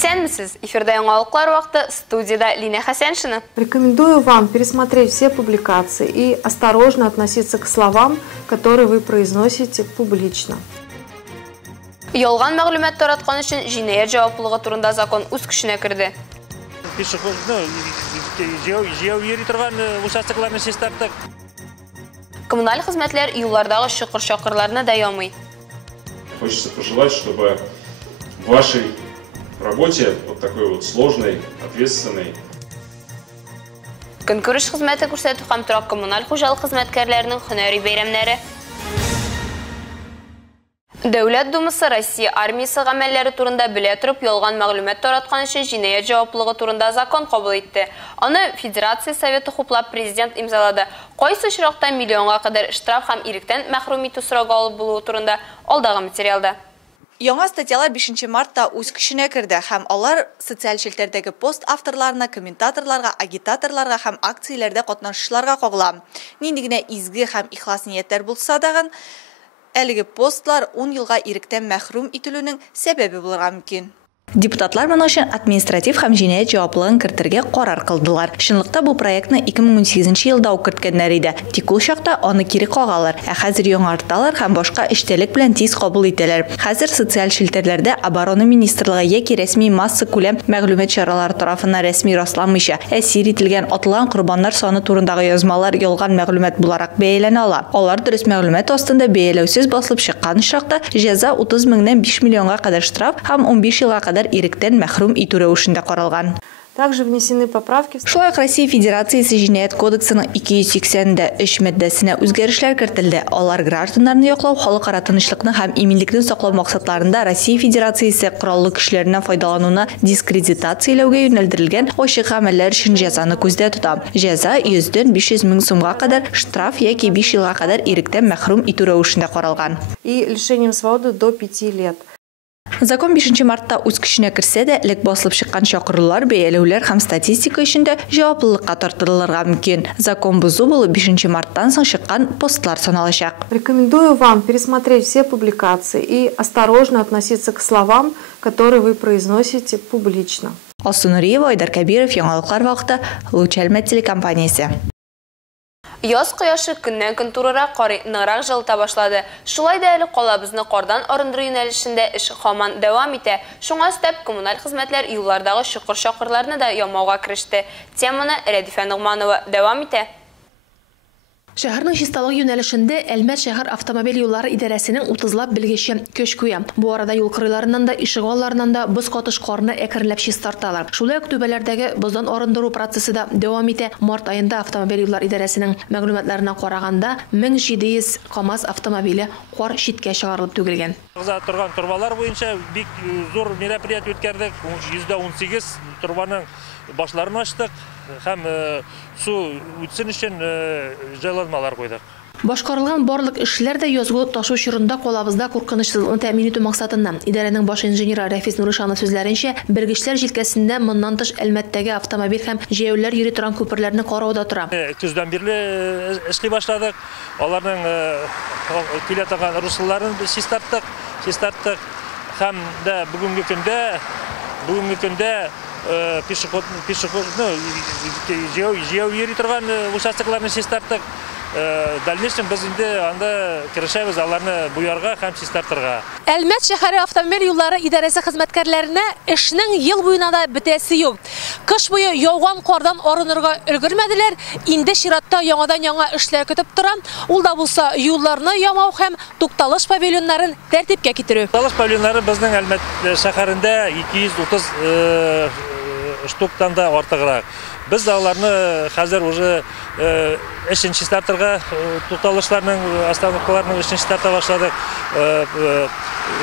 Исәнмесез? Эфирда яңалыклар вакыты, студияда Лина Хасеншина. Рекомендую вам пересмотреть все публикации и осторожно относиться к словам, которые вы произносите публично. Ялган мәгълүмат тараткан өчен җинаять җаваплылыгы турында закон үз көченә керде. Коммуналь хезмәтләр юллардагы чокыр-чакырларны да ямый. Хочется пожелать, чтобы в вашей работе, вот такой вот сложной, ответственной, Көнкүреш хезмәте күрсәтү һәм торак коммуналь хуҗалык хезмәткәрләренең һөнәри бәйрәмнәре. Дәүләт Думасы Россия армиясе гамәлләре турында белә торып, ялган мәгълүмат тараткан өчен җинаять җаваплылыгы турында закон кабул итте. Аны Федерация Советы хуплап президент имзалады. Кайсы очракта миллионга кадәр штраф һәм иректән мәхрүм итү сорагы алып булуы турында алдагы материалда. Яңа статьялар 5 мартта үз көченә керде һәм алар социаль челтәрдәге пост авторларына, комментаторларга, агитаторларга һәм акцияләрдә катнашучыларга кагыла. Нинди генә изге һәм ихлас ниятләр булса да, әлеге постлар 10 елга иректән мәхрүм ителүнең сәбәбе булырга мөмкин. Депутатлар моның өчен административ һәм җинаять җаваплылыгын кертергә карар кылдылар. Шунлыкта бу проектны 2018 елда ук керткәннәр иде. Тик ул чакта аны кире кагалар. Хәзер яңарталар һәм башка эчтәлек белән тиз кабул итәләр. Хәзер социаль челтәрләрдә оборона министрлыгы яки рәсми масса күләм мәгълүмат чаралары тарафыннан рәсми расламыйча әсир ителгән атылган корбаннар саны турындагы язмалар ялган мәгълүмат буларак бәяләнә ала. Алар дөрес мәгълүмат астында бәяләүсез басылып чыккан чакта җәза 30 меңнән 5 миллионга кадәр штраф һәм 15 елга кадәр иректән мәхрүм итү рәвешендә каралган. Также внесены поправки. Шулай Россия Федерациясе җинаять кодексының 283 маддәсенә үзгәрешләр кертелде. Алар гражданнарны яклау, халыкара тынычлыкны һәм иминлекне саклау максатларында Россия Федерациясе кораллы көчләреннән файдалануына дискредитацияләүгә юнәлдерелгән ачык гамәлләр өчен җәзаны күздә тота. Җәза 100-дән 500 мең сумга кадәр штраф яки 5 елга кадәр иректән мәхрүм итү рәвешендә каралган. И лишением свободы до 5 лет. Закон 5 мартта үз көченә керсә дә, элек басылып чыккан чакырулар, бәяләүләр һәм статистика өчен дә җаваплылыкка тартылырга мөмкин. Закон бузу булып 5 марттан соң чыккан постлар саналачак. Рекомендую вам пересмотреть все публикации и осторожно относиться к словам, которые вы произносите публично. Алсу Нуриева, Айдар Кабиров, яңалыклар вакыты, Луч Әлмәт телекомпаниясе. Яз кояшы көннән-көн турырак карый, ныграк җылыта башлады. Шулай да әле калабызны кардан арындыру юнәлешендә эш һаман дәвам итә. Шуңа өстәп коммуналь хезмәтләр юллардагы чокыр-чакырларны да ямауга кереште. Теманы Рәдифә Нугманова дәвам итә. Шәһәрнең чисталык юнәлешендә Әлмәт шәһәр автомобиль юллары идарәсенең 30лап белгече көч куя. Бу арада юл кырыйларыннан да, ишегалларыннан да боз катышкарны әкренләп чистарталар. Шулай ук түбәләрдәге боздан арындыру процессы да дәвам итә. Март аенда автомобиль юллар идарәсенең мәгълүматларына караганда 1700 КАМАЗ автомобиле кар читкә чыгарылып түгелгән. Кыза торган турбалар буенча бик зур мероприятие үткәрдек. 118 турбаның башларын ачтык һәм су үтсен өчен җайланмалар куйдык. Башкарылган барлык эшләр дә язгы ташу чорында калабызда куркынычсызлыкны тәэмин итү максатыннан. Идарәнең баш инженеры Рәфис Нуришанов сүзләренчә, белгечләр җилкәсендә моннан тыш Әлмәттәге автомобиль һәм җәяүләр йөри торган күперләрне карауда тора. Көздән бирле эшли башладык. Аларның килә торган русылларын чистарттык һәм дә бүгенге көндә пешеходны җәяү йөри торган участокларны чистарттык. Дальнейшем без инде анда керешәбез аларны буярга һәм чистартырга. Әлмәт шәһәре автомобиль юллары идарәсе хезмәткәрләренә эшнең ел буена да бетәсе юк. Кыш буе яуган кардан арынырга өлгермәделәр. Инде чиратта яңа эшләр көтеп тора. Ул да булса юлларны ямау һәм тукталыш павильоннарын тәртипкә китерү. Тукталыш павильоннары безнең Әлмәт шәһәрендә 230 штуктан да артыграк. Biz dağlarını hazır уже işin çistartırga tutalışlarının astanlıklarının işin çistarta başladık.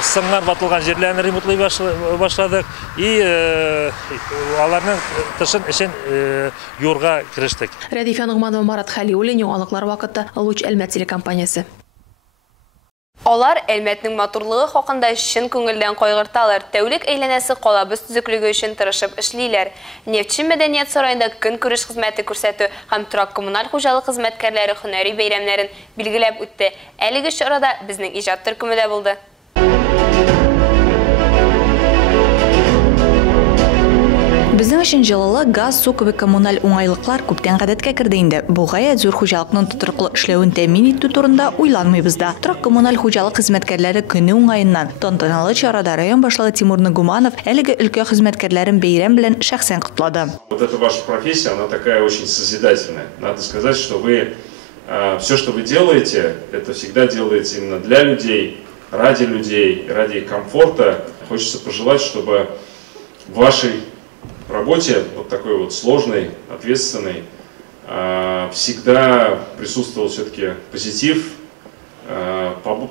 Sıngar batılgan yerlerini remontlay başladık. Alarının tışın işin yorga kiriştik. Рәдифә Нугманова, Марат Халиуллин, яңалыклар вакыты, Луч Әлмәт телекомпаниясе. Алар Әлмәтнең матурлыгы хакында чын күңелдән кайгырталар. Тәүлек әйләнәсе калабыз төзеклеге өчен тырышып эшлиләр. Нефтче мәдәният сараенда көнкүреш хезмәте күрсәтү һәм торак коммуналь хуҗалык хезмәткәрләре һөнәри бәйрәмнәрен билгеләп үтте. Әлеге чарада безнең иҗат төркеме дә булды. Безнең өчен җылылы, газ, су кебек коммуналь уңайлыклар күптән гадәткә керде инде. Бу гаять зур хуҗалыкның тотрыклы эшләвен тәэмин итү турында уйланмыйбыз да. Торак коммуналь хуҗалык хезмәткәрләре көне уңаеннан тантаналы чарада район башлыгы Тимур Нугуманов әлеге өлкә хезмәткәрләрен бәйрәм белән шәхсән котлады. Вот эта ваша профессия, она такая очень созидательная. Надо сказать, что вы все, что вы делаете, это всегда делается именно для людей, ради их комфорта. Хочется пожелать, чтобы в вашей работе, вот такой вот сложной, ответственной, всегда присутствовал все-таки позитив,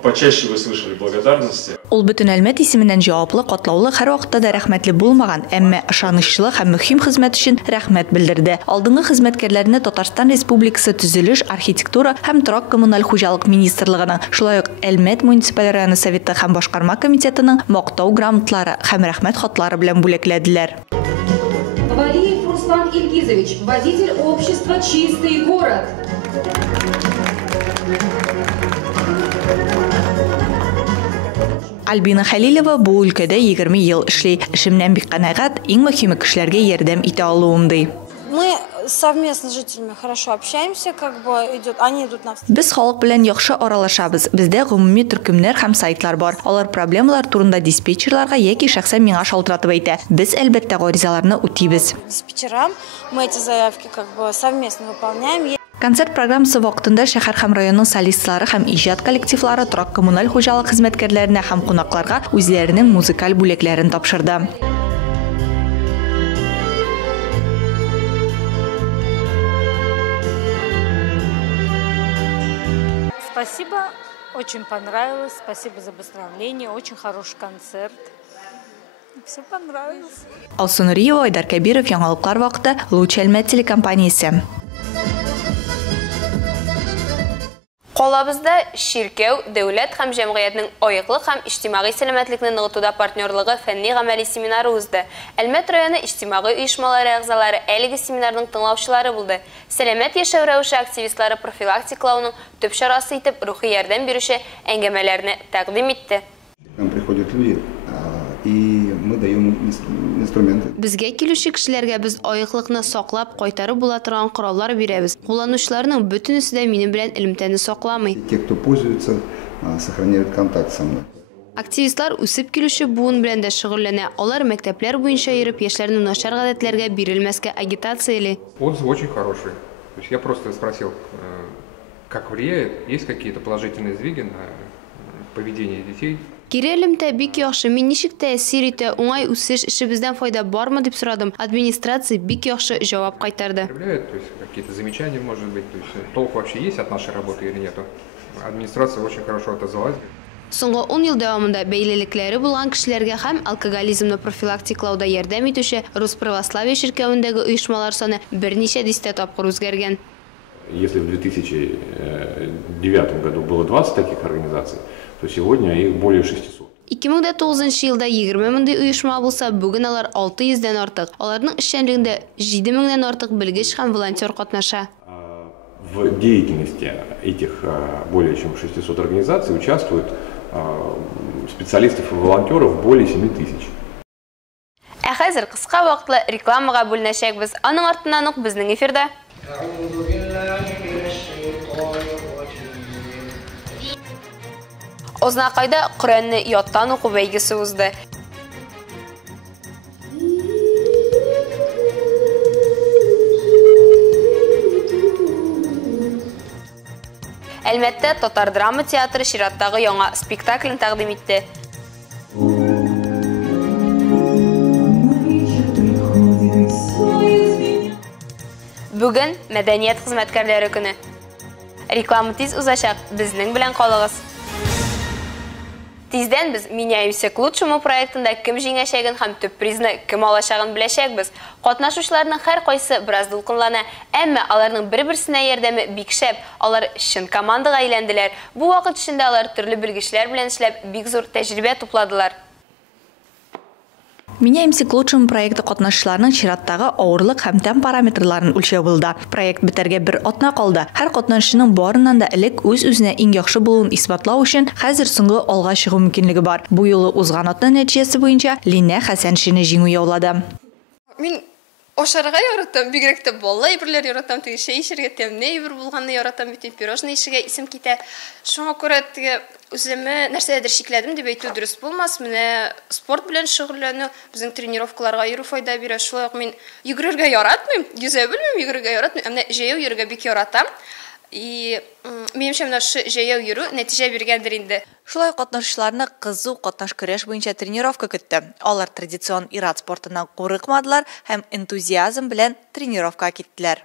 почаще вы слышали благодарности. Ул бөтен әлмәт исеменнән җаваплы, катлаулы, һәр вакытта да рәхмәтле булмаган, әмма ышанычлы һәм мөһим хезмәт өчен рәхмәт белдерде. Алдынгы хезмәткәрләрне Татарстан Республикасы төзелеш, архитектура һәм торак коммуналь хуҗалык министрлыгының, шулай ук Әлмәт муниципаль районы советы һәм башкарма комитетының мактау грамотлары һәм рәхмәт хатлары белән бүләкләделәр. Валиев Руслан Ильгизович, водитель общества «Чистый город». Альбина Халилова бу өлкәдә 20 ел эшли. Эшемнән бик канәгать, иң мөһиме кешеләргә ярдәм итә алуым ди. Мы совместно с жителями хорошо общаемся, они идут на встречу. Без халык белән яхшы аралашабыз. Бездә гомуми төркемнәр һәм сайтлар бар. Алар проблемалар турында диспетчерларга яки шәхсән миңа шалтыратып әйтә. Без әлбәттә гаризаларны үтибез. Диспетчерам мы эти заявки совместно выполняем. Концерт программасы вакытында шәһәр һәм районның солистлары һәм иҗат коллективлары торак коммуналь хуҗалык хезмәткәрләренә һәм кунакларга үзләренең музыкаль бүләкләрен тапшырды. Спасибо, очень понравилось, спасибо за поздравление, очень хороший концерт. Все понравилось. Алсу Нуриева, Айдар Кабиров, яңалыклар вакыты, Луч Әлмәт телекомпаниясе. Қолабызда ширкәү, дәүләт һәм җәмгыятьнең аеклык һәм иҗтимагый сәламәтлекне ныгытуда партнерлыгы фәнни-гамәли семинары узды. Әлмәт районы иҗтимагый оешмалары әгъзалары әлеге семинарның тыңлаучылары булды. Сәламәт яшәү рәвеше активистлары профилактикалауның төп чарасы итеп рухи ярдәм бирүче әңгәмәләрне тәкъдим итте. Нам приходят люди, и мы даем инструменты. Безгә килүче кешеләргә без аеклыкны саклап кайтарып була торган кораллар бирәбез. Кулланучыларның бөтенесе дә минем белән элемтәне сакламый. Те, кто пользуется, сохраняют контакт со мной. Активистлар үсеп килүче буын белән дә шөгыльләнә. Алар мәктәпләр буенча йөреп яшьләрне начар гадәтләргә бирелмәскә агитацияле. Отзыв очень хороший. То есть я просто спросил, как влияет, есть какие-то положительные сдвиги на поведение детей. Кире элемтә бик яхшы, мин ничек тәэсир итә, уңай үсеш, эшебездән файда бармы дип сорадым. Администрация бик яхшы җавап кайтарды. То есть какие-то замечания, может быть, то есть толк вообще есть от нашей работы или нету. Администрация очень хорошо отозвалась. Соңгы 10 ел дәвамында бәйлелекләре булган кешеләргә һәм алкоголизмны профилактиклауда ярдәм итүче Рус православие ширкәвендәге оешмалар саны берничә дистә тапкыр үзгәргән. Если в 2009 году было 20 таких организаций, то сегодня их более 600. 2009 елда 20 меңдәй оешма булса, бүген алар 600-дән артык. Аларның эшчәнлегендә 7 меңнән артык белгеч һәм волонтер катнаша. В деятельности этих более чем 600 организаций участвуют специалистов и волонтеров более 7 тысяч. Ә хәзер кыска вакытлы рекламага бүленәчәкбез. Аның артыннан ук безнең эфирдә Ознакайда Коръәнне яттан уку бәйгесе узды. Әлмәттә Татар драма театры чираттагы яңа спектаклен тәкъдим итте. Бүген мәдәният хезмәткәрләре көне. Реклама тиз узачак, безнең белән калыгыз. Тиздән без «Меняемся к лучшему» проектында кем җиңәчәген һәм төп призны кем алачагын беләчәкбез. Катнашучыларның һәр кайсы бераз дулкынлана, әмма аларның бер-берсенә ярдәме бик шәп. Алар чын командага әйләнделәр. Бу вакыт эчендә алар төрле белгечләр белән эшләп бик зур тәҗрибә тупладылар. Меняемся к лучшему проекты катнашучыларның чираттагы авырлык һәм тәм параметрларын үлчәү булды. Проект бетәргә бер атна калды. Һәр катнашучының барыннан да элек үз-үзенә иң яхшы булуын исбатлау өчен хәзер соңгы алга чыгу мөмкинлеге бар. Бу юлы узган атна нәтиҗәсе буенча Линә Хәсән Шине җиңү яулады. Мин Ашарга яратам, бигрәк тә баллы әйберләр яратам, теге чәй эчәргә тәмле әйбер булганны яратам, бит пирожный ишегә исем китә. Шуңа күрә теге үземне нәрсәдер шикләдем дип әйтү дөрес булмас. Менә спорт белән шөгыльләнү безнең тренировкаларга йөрү файда бирә. Шулай ук мин йөгерергә яратмыйм, йөзә белмим, йөгерергә яратмыйм, әмма җәяү йөрергә бик яратам. И минемчә менә шу җәяү йөрү нәтиҗә биргәндер инде. Шулай катнашучыларны кызу катнаш көрәш буенча тренировка көтте. Алар традицион ир-ат спортыннан курыкмадылар һәм энтузиазм белән тренировка киттеләр.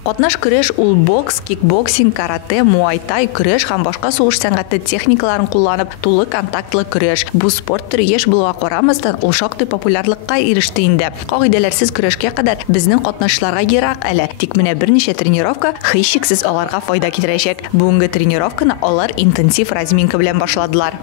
Катнаш көрәш ул бокс, кикбоксинг, карате, муай-тай, көрәш һәм башка сугыш сәнгате техникаларын кулланып, тулы контактлы көрәш. Бу спорт төре яшь булуга карамастан, ул шактый популярлыкка иреште инде. Кагыйдәләрсез көрәшкә кадәр безнең катнашчыларга ерак әле. Тик менә берничә тренировка һичшиксез аларга файда китерәчәк. Бүгенге тренировканы алар интенсив разминка белән башладылар.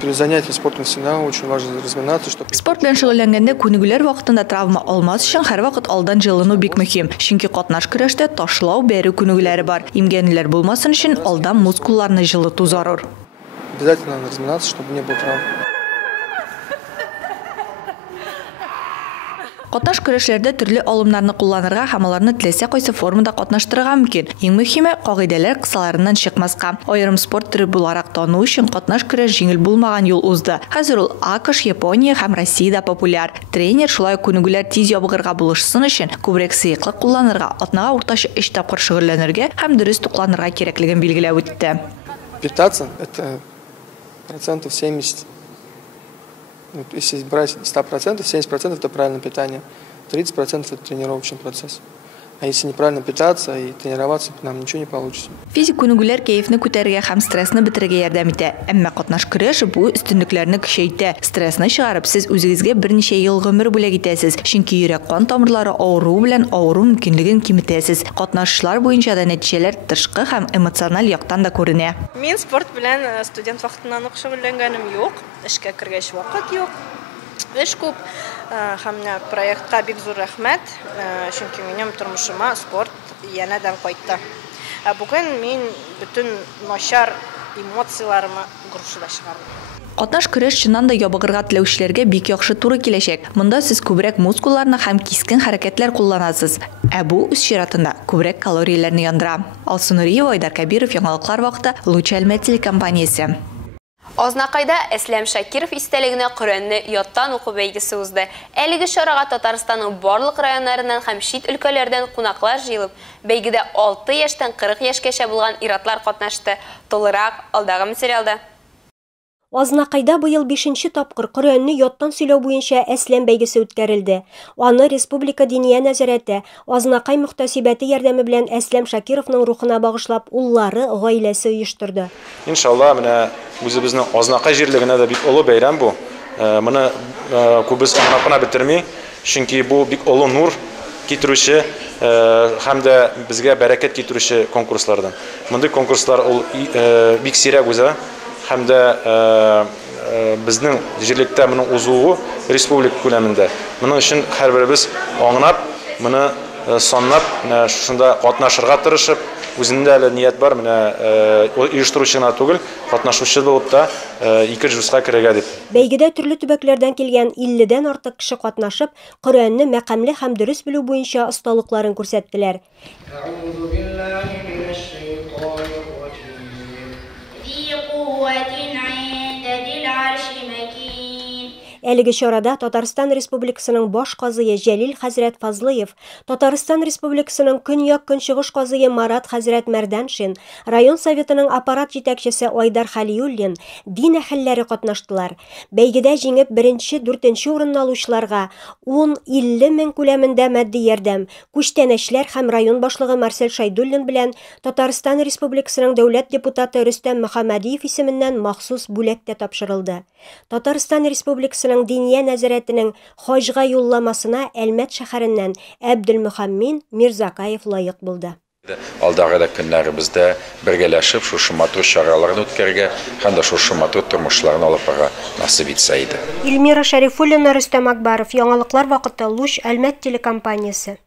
При занятии спортом всегда очень важно разминаться, чтобы... Спорт белән шөгыльләнгәндә күнегүләр вакытында травма алмас өчен һәрвакыт алдан җылыну бик мөһим. Чөнки катнаш көрәштә ташлау, бәрү күнегүләре бар. Имгәнүләр булмасын өчен алдан мускулларны җылыту зарур. Обязательно надо разминаться, чтобы не было травм. Катнаш көрәшләрдә төрле алымнарны кулланырга һәм аларны теләсә кайсы формада катнаштырырга мөмкин. Иң мөһиме кагыйдәләр кысаларыннан чыкмаска. Аерым спорт төре буларак тану өчен катнаш көрәш җиңел булмаган юл узды. Хәзер ул АКШ, Япония һәм Россиядә популяр. Тренер шулай күнегүләр тиз ябыгырга булышсын өчен күбрәк сыйыклык кулланырга, атнага уртача 3 тапкыр шөгыльләнергә һәм дөрес тукланырга кирәклеген билгеләп үтте. Питаться это 70%. Если брать 100%, 70% это правильное питание, 30% это тренировочный процесс. А если неправильно питаться и тренироваться, нам ничего не получится. Физик күнегүләр кәефне күтәрергә һәм стрессны бетерергә ярдәм итә. Әмма катнаш көрәш бу өстенлекләрне көчәйтә. Стрессны чыгарып, сез үзегезгә берничә ел гомер бүләк итәсез. Чөнки йөрәк кан тамырлары авыру белән авыру мөмкинлеген киметәсез. Катнашучылар буенча да нәтиҗәләр тышкы һәм эмоциональ яктан да күренә. Мин спорт белән студент вакытыннан ук шөгыльләнгәнем юк. Эшкә кергәч вакыт юк. Эш күп. Һәм проектка бик зур рәхмәт, чөнки минем тормышыма спорт янәдән кайтты. Бүген мин бүтән начар эмоцияларымны грушыда чыгардым. Катнаш көрәш чыннан да ябыгырга теләүчеләргә бик яхшы туры киләчәк. Монда сез күбрәк мускулларны һәм кискен хәрәкәтләр кулланасыз. Бу үз чиратында күбрәк калорияләрне яндыра. Алсынуриева, Айдар Кабиров, Яңалыклар вакыты, Луч Әлмәт телекомпаниясе. Азнакайда Әсләм Шакиров истәлегенә Коръәнне яттан уку бәйгесе узды. Әлеге чарага Татарстанның барлык районнарыннан һәм чит өлкәләрдән кунаклар җыелып, бәйгедә 6 яшьтән 40 яшькәчә булган иратлар катнашты. Толырак алдагы материалда. Азнакайда быел 5-нче тапкыр Коръәнне яттан сөйләү буенча Әсләм бәйгесе үткәрелде. Аны Республика Диния нәзарәте, Азнакай мөхтәсибәте ярдәме белән Әсләм Шакировның рухына багышлап, уллары, гаиләсе оештырды. Иншалла, менә үзебезнең Азнакай җирлегенә дә бик олы бәйрәм бу. Моны күбез аңлапына бетерми, чөнки бу бик олы нур китерүче һәм дә безгә бәрәкәт китерүче конкурслардан. Мондый конкурслар ул бик сирәк уза. Һәм дә безнең җирлектә моның узуы республика күләмендә. Моның өчен һәрберебез аңлап, моны санлап, шунда катнашырга тырышып, үзендә әле ният бар, менә оештыручы гына түгел, катнашучы булып та ике җүскә керергә дип. Бәйгедә төрле төбәкләрдән килгән 50-дән артык кеше катнашып, Коръәнне мәкамле һәм дөрес белү буенча осталыкларын күрсәттеләр. Әлеге чарада Татарстан Республикасының баш казые Җәлил хәзрәт Фазлыев, Татарстан Республикасының Көньяк Көнчыгыш казые Марат хәзрәт Мәрдәншин, район советының аппарат җитәкчесе Айдар Хәлиуллин, дин әһелләре катнаштылар. Бәйгедә җиңеп 1-4 урынны алучыларга 10-50 мең күләмендә матди ярдәм, күчтәнәчләр һәм район башлыгы Марсель Шайдуллин белән Татарстан Республикасының дәүләт депутаты Рөстәм Мөхәммәдиев исеменнән махсус бүләк тә тапшырылды. Татарстан Республикасының Диния нәзарәтенең хаҗга юлламасына Әлмәт шәһәреннән Әбделмөхәммин Мирзакаев лайык булды. Алдагы көннәребездә бергәләшеп шушы матур чараларны үткәрергә һәм дә шушы матур тормышларны алып барырга насыйп итсә иде. Илмира Шәрифуллина, Рөстәм Акбаров, Яңалыклар вакыты, Луч Әлмәт телекомпаниясе.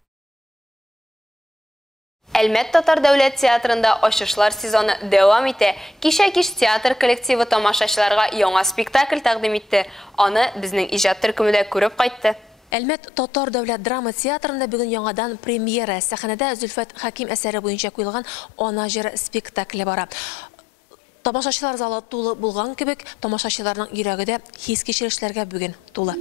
Әлмәт Татар дәүләт театрында ачышлар сезоны дәвам итә. Кичә кич театр коллективы тамашачыларга яңа спектакль тәкъдим итте. Аны безнең иҗат төркеме дә күреп кайтты. Әлмәт Татар дәүләт драма театрында бүген яңадан премьера. Сәхнәдә Зөлфәт Хәким әсәре буенча куелган «Ана җыры» спектакле бара. Тамашачылар залы тулы булган кебек, тамашачыларның йөрәге дә хис кичерешләргә бүген тулы.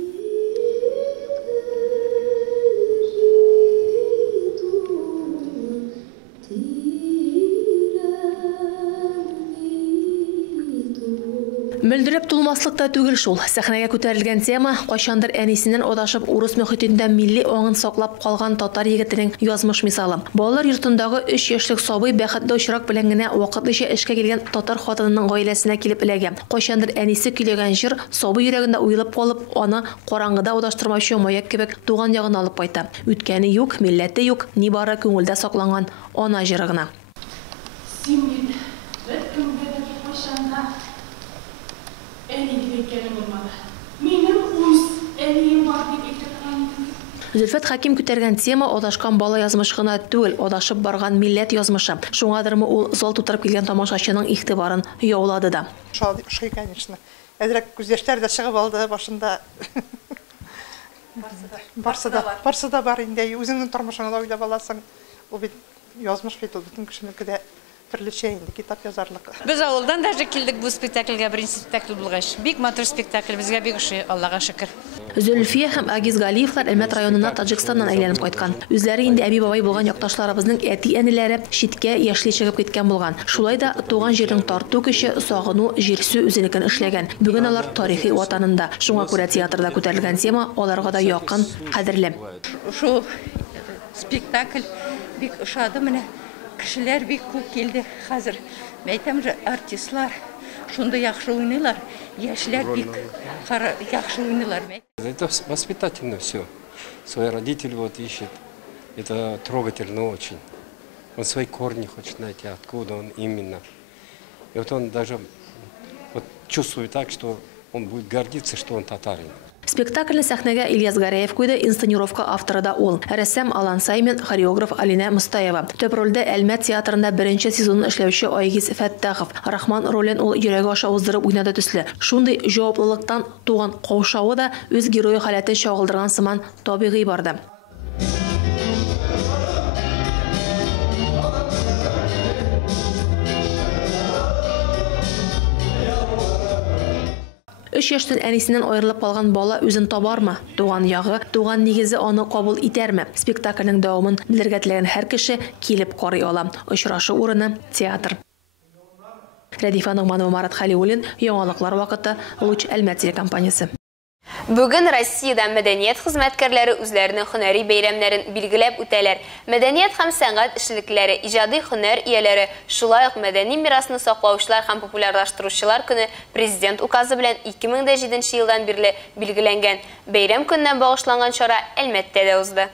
Мөлдереп тулмаслыкта түгел шул. Сәхнәгә күтәрелгән тема кайчандыр әнисеннән одашып урыс мөхитендә милли аңын саклап калган татар егетенең язмыш мисалы. Балалар йортындагы 3 яшьлек сабый бәхетле очрак белән генә вакытлыча эшкә килгән татар хатынының гаиләсенә килеп эләгә. Кайчандыр әнисе көйләгән җыр сабый йөрәгендә уелып калып, аны караңгыда одаштырмаучы маяк кебек туган ягына алып кайта. Үткәне юк, милләте юк, ни бары күңелдә сакланган ана җыры гына. Зөлфәт Хәким күтәргән тема одашкан бала язмышына түгел, одашып барган милләт язмышы. Шуңадырмы ул зал тутырып килгән тамашачының игътибарын яулады да. Шулай, конечно. Әзрәк күз яшьләр дә чыгып алды башында. Барсы да бар инде. Үзеңнең тормышыңны уйлап аласың. Ул бит язмыш бит, ул бөтен кешенеке дә төрлечә инде, китап язарлык. Без авылдан даже килдек бу спектакльгә, беренче спектакль булгач. Бик матур спектакль, безгә бик ошый, Аллага шөкер. Зөлфия һәм Агиз Галиевлар Әлмәт районына Таҗикстаннан әйләнеп кайткан. Үзләре инде әби-бабай булган якташларыбызның әти-әниләре читкә яшьли чыгып киткән булган. Шулай да туган җирнең тарту көче, сагыну, җирсү үзенекен эшләгән. Бүген алар тарихи ватанында. Шуңа күрә театрда күтәрелгән тема аларга да якын, кадерле. Шу спектакль бик ошады менә. Кешеләр бик күп килде хәзер. Мәйтәм, артистлар шунда яхшы уйныйлар, яшьләр бик яхшы уйныйлар. Это воспитательно все. Свой родитель вот ищет. Это трогательно очень. Он свои корни хочет найти, откуда он именно. И вот он даже вот чувствует так, что он будет гордиться, что он татарин. Спектакльне сәхнәгә Ильяс Гараев куйды, инсценировка авторы да ул. Рәссам Алан Саймин, хореограф Алина Мустаева. Төп рольдә Әлмәт театрында беренче сезонны эшләүче Айгиз Фәттахов. Рахман ролен ул йөрәге аша уздырып уйнады төсле. Шундый җаваплылыктан туган каушавы да үз герое халәтен чагылдырган сыман табигый барды. Үч яшьтән әнисеннән аерылып калган бала үзен табармы? Туган ягы, туган нигезе аны кабул итәрме? Спектакльнең дәвамын белергә теләгән һәр кеше килеп карый ала. Очрашу урыны театр. Рәдифа Нугманова, Марат Халиуллин, яңалыклар вакыты, Луч Әлмәт телекомпаниясе. Бүген Россиядә мәдәният хезмәткәрләре үзләренең һөнәри бәйрәмнәрен билгеләп үтәләр. Мәдәният һәм сәнгать эшлекләре, иҗади һөнәр ияләре, шулай ук мәдәни мирасны саклаучылар һәм популярлаштыручылар көне президент указы белән 2007 елдан бирле билгеләнгән. Бәйрәм көненә багышланган чара Әлмәттә дә узды.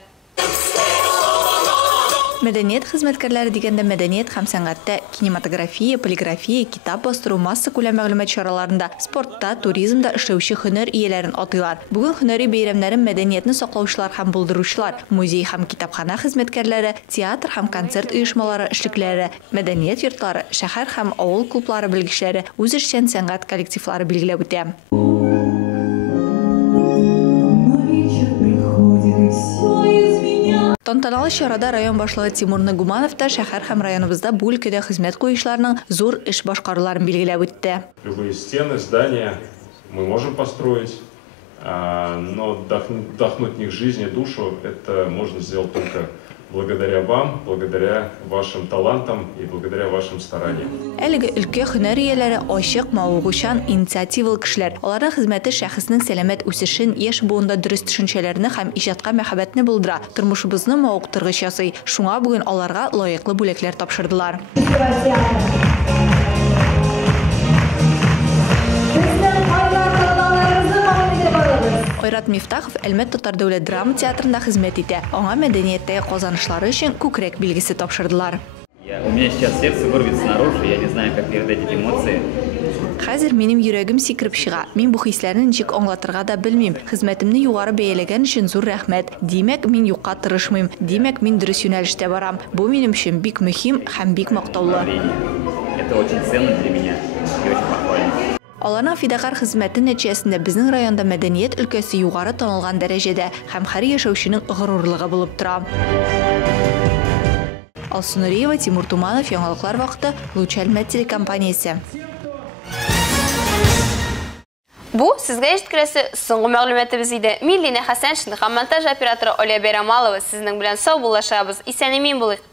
Мәдәният хезмәткәрләре дигәндә мәдәният һәм сәнгатьтә, кинематография, полиграфия, китап бастыру, масса күләм мәгълүмат чараларында, спортта, туризмда эшләүче һөнәр ияләрен атыйлар. Бүген һөнәри бәйрәмнәрен мәдәниятне саклаучылар һәм булдыручылар, музей һәм китапхана хезмәткәрләре, театр һәм концерт оешмалары эшлекләре, мәдәният йортлары, шәһәр һәм авыл клублары белгечләре, үз эшчән сәнгать коллективлары билгеләп үтә. Тантаналы чарада район башлыгы Тимур Нагуманов та шәһәр һәм районыбызда бу өлкәдә хезмәт куючыларның зур эш башкаруларын билгеләп үтте. Любые стены, здания мы можем построить, но вдохнуть в них жизнь и душу это можно сделать только благодаря вам, благодаря вашим талантам и благодаря вашим стараниям. Әлеге өлкә һөнәр ияләре ачык, мавыгучан, инициативалы кешеләр. Аларның хезмәте шәхеснең сәламәт үсешен, яшь буында дөрес төшенчәләрне һәм иҗатка мәхәббәтне булдыра, тормышыбызны мавыктыргыч ясый. Шуңа бүген аларга лаеклы бүләкләр тапшырдылар. Айрат Мифтахов Әлмәт Татар дәүләт драма театрында хезмәт итә. Аңа мәдәнияттәге казанышлары өчен күкрәк билгесе тапшырдылар. У меня сейчас сердце вырвется наружу, я не знаю, как передать эти эмоции. Хәзер минем йөрәгем сикереп чыга. Мин бу хисләрне ничек аңлатырга да белмим. Хезмәтемне югары бәяләгән өчен зур рәхмәт. Димәк, мин юкка тырышмыйм. Димәк, мин дөрес юнәлештә барам. Бу минем өчен бик мөһим һәм бик мактаулы. Это очень ценно для меня и очень похвально. Аларның фидакар хезмәте нәтиҗәсендә безнең районда мәдәният өлкәсе югары танылган дәрәҗәдә һәм һәр яшәүченең горурлыгы булып тора. Алсу Нуриева, Тимур Туманов, Яңалыклар вакыты, Луч Әлмәт телекомпаниясе. Бу сезгә җиткерәсе соңгы мәгълүматыбыз иде. Мин Лина Хәсәншин һәм монтаж операторы Оля Берамалова сезнең белән сау булышабыз. Исән-имин булыйк.